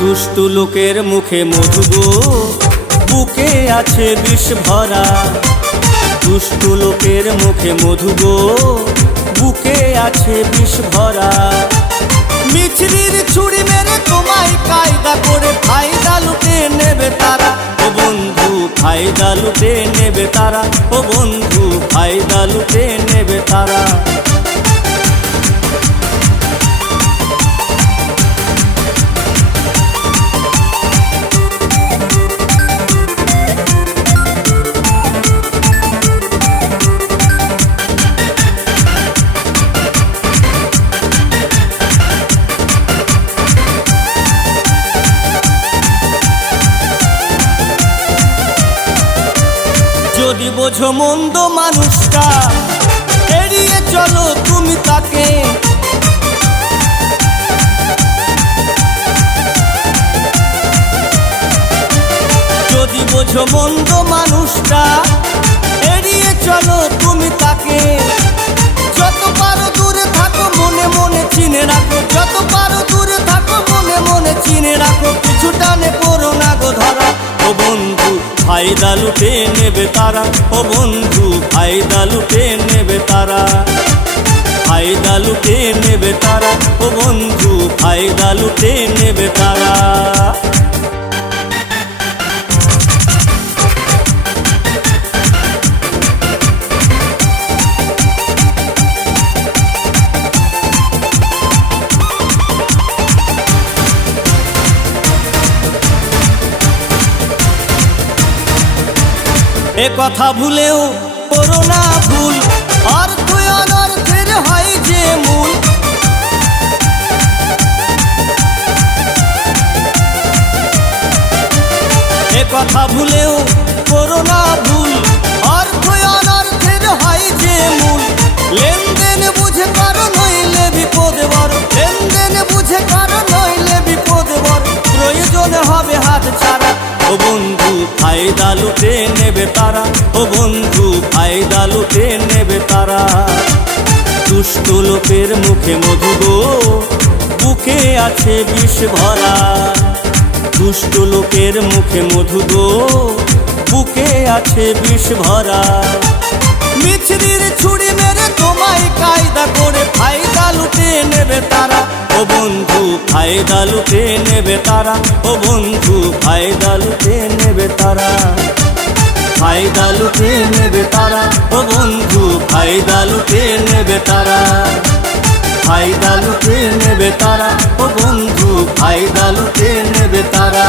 দুষ্টু লোকের মুখে মধু গো। বুকে আছে বিষ ভরা। দুষ্টু লোকের মুখে মধু গো। বুকে আছে বিষ ভরা। মিছরির ছুরি মেরে তোমায় কায়দা করে ফায়দা লুটে নেবে তারা। ও বন্ধু, ফায়দা লুটে নেবে তারা। ও বন্ধু, ফায়দা লুটে নেবে তারা। যদি বোঝো মন্দ মানুষটা এড়িয়ে চলো তুমি তাকে। যদি বোঝো মন্দ মানুষটা এড়িয়ে চলো ফায়দা লুটে নেবে তারা। ও বন্ধু ফায়দা লুটে নেবে তারা। ফায়দা লুটে নেবে তারা। ও বন্ধু ফায়দা লুটে নেবে তারা। এ কথা ভুলেও করো না ভুল। অর্থ অনর্থের হয় যে মূল। এ কথা ভুলেও করো না ভুল। অর্থ অনর্থের হয় যে মূল। লেনদেন ও বন্ধু ফায়দা লুটে নেবে তারা। দুষ্ট লোকের মুখে মধু গো, বুকে আছে বিষ ভরা। দুষ্ট লোকের মুখে মধু গো, বুকে আছে বিষ ভরা। মিছরির ছুরি মেরে তোমায় কায়দা করে ফায়দা লুটে নেবে তারা। ও বন্ধু, ফায়দা লুটে নেবে তারা। ও বন্ধু, ফায়দা লুটে নেবে তারা। ফায়দা লুটে নেবে তারা। ও বন্ধু ফায়দা লুটে নেবে তারা। ফায়দা লুটে নেবে তারা। ও বন্ধু ফায়দা লুটে নেবে তারা।